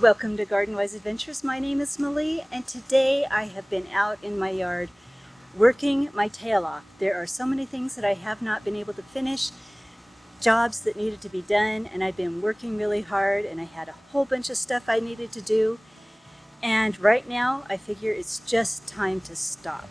Welcome to Garden Wise Adventures. My name is Malie, and today I have been out in my yard working my tail off. There are so many things that I have not been able to finish, jobs that needed to be done, and I've been working really hard, and I had a whole bunch of stuff I needed to do. And right now, I figure it's just time to stop.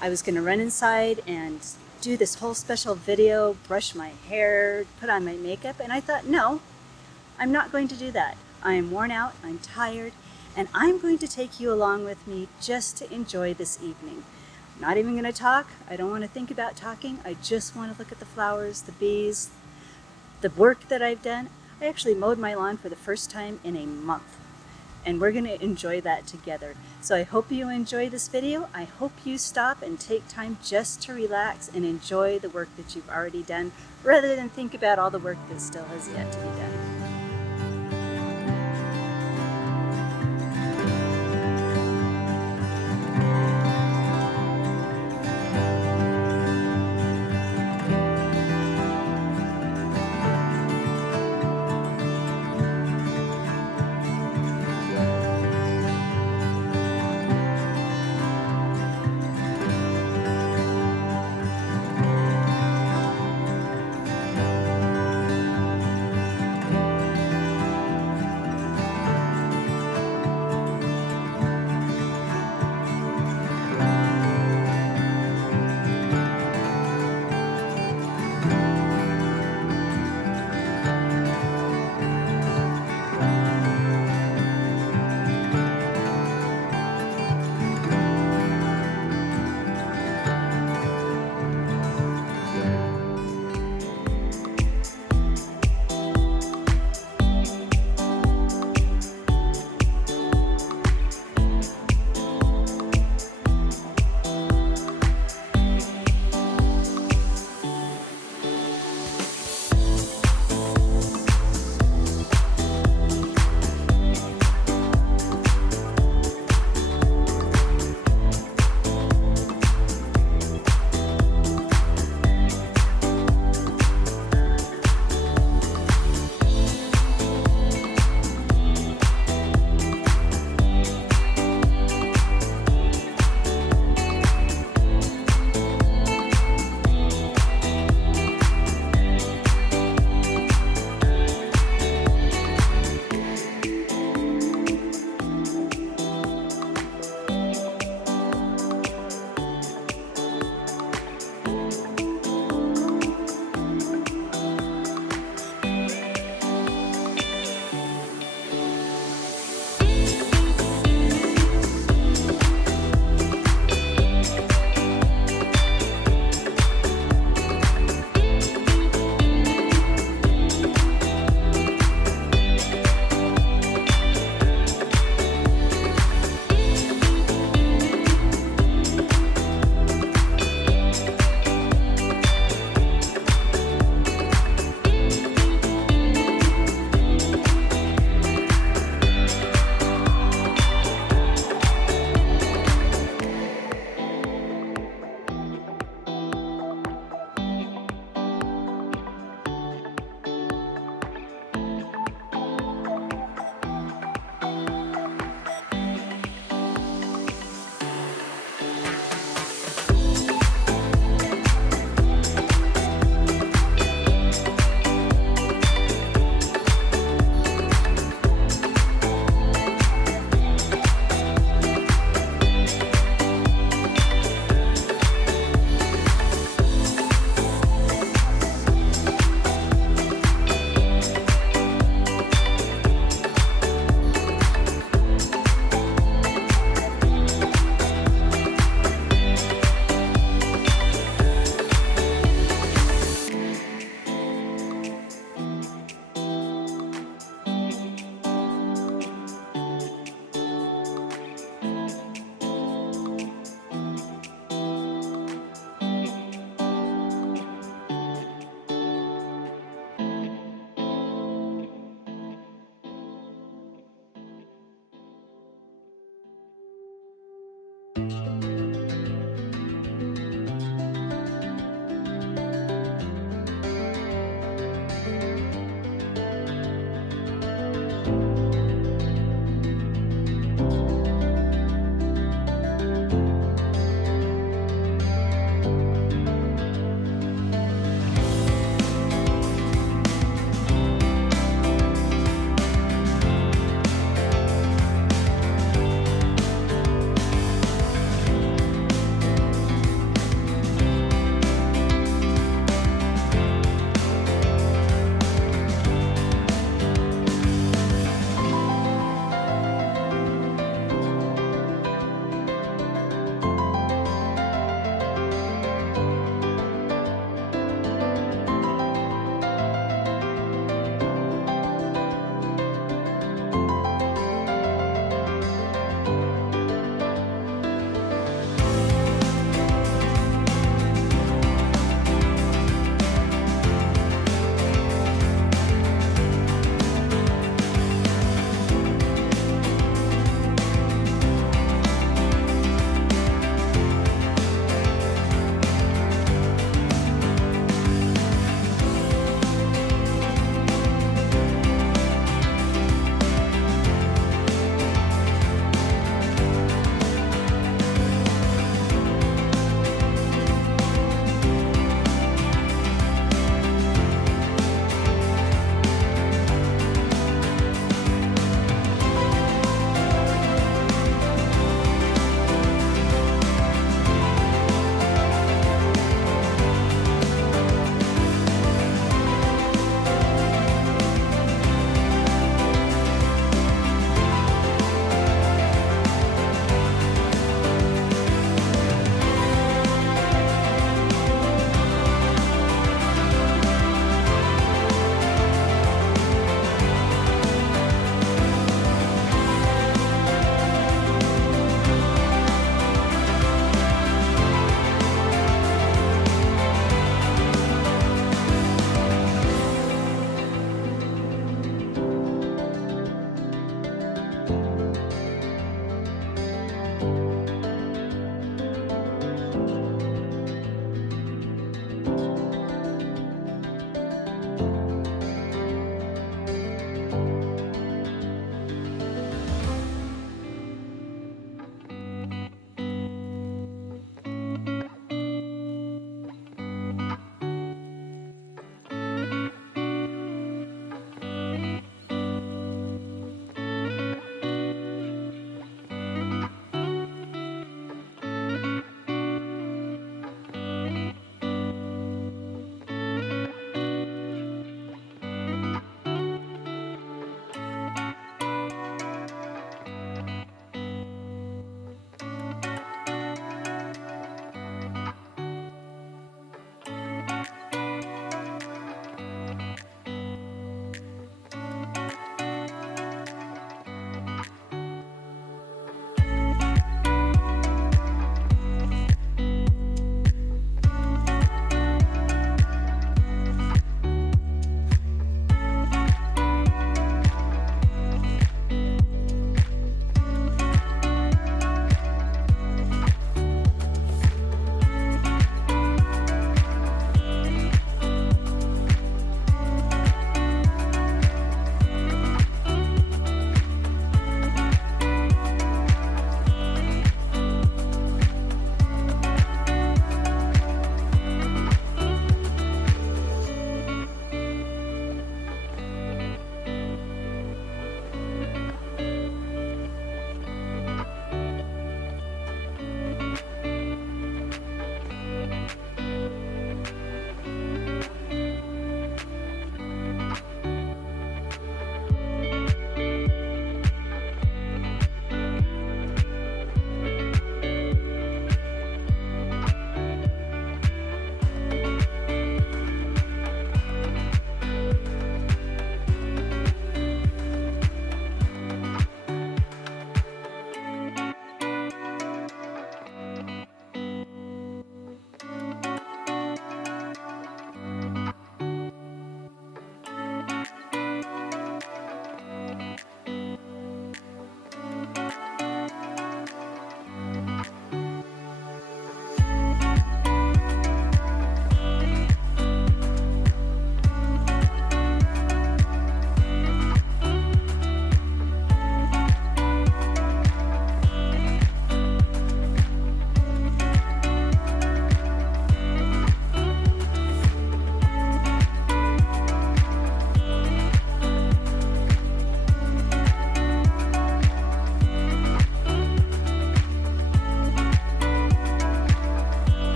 I was going to run inside and do this whole special video, brush my hair, put on my makeup, and I thought, no, I'm not going to do that. I am worn out, I'm tired, and I'm going to take you along with me just to enjoy this evening. I'm not even going to talk. I don't want to think about talking. I just want to look at the flowers, the bees, the work that I've done. I actually mowed my lawn for the first time in a month, and we're going to enjoy that together. So I hope you enjoy this video. I hope you stop and take time just to relax and enjoy the work that you've already done, rather than think about all the work that still has yet to be done.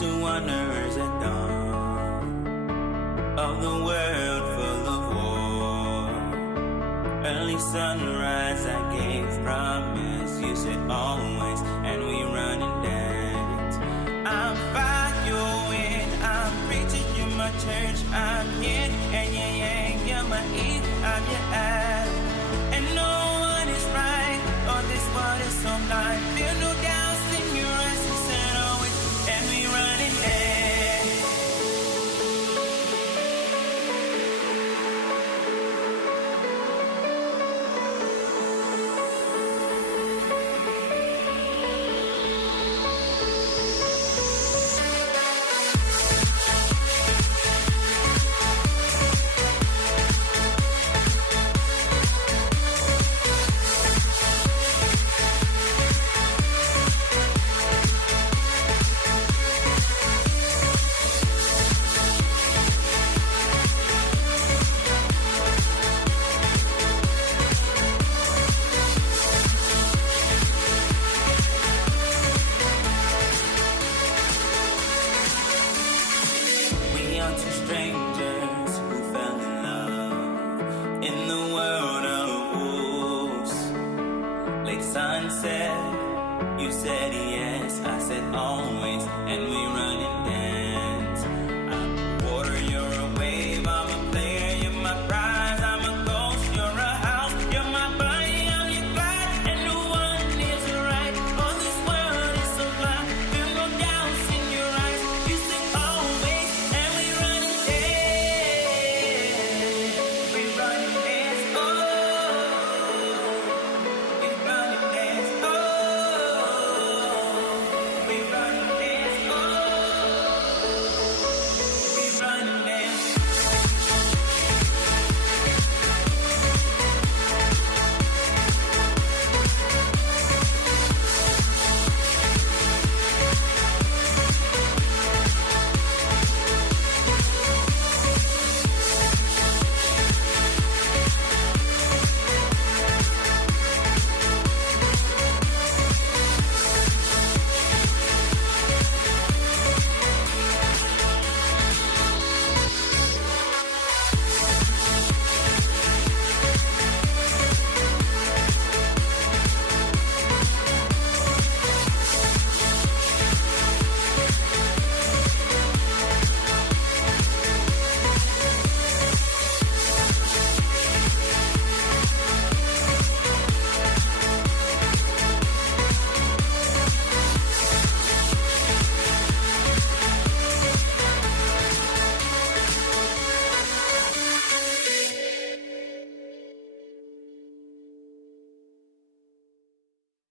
to wanderers at dawn of the world full of war. Early sunrise I gave promise, you said always, and we run and dance. I'm following, I'm preaching, you're my church, I'm yin and yang, you're my Eve, I'm your Adam. And no one is right, or this world is so blind. Feel no doubts in your eyes, you said always, and we run and dance. Two strangers who fell in love in the world of wolves. Late sunset, you said yes, I said always, and we run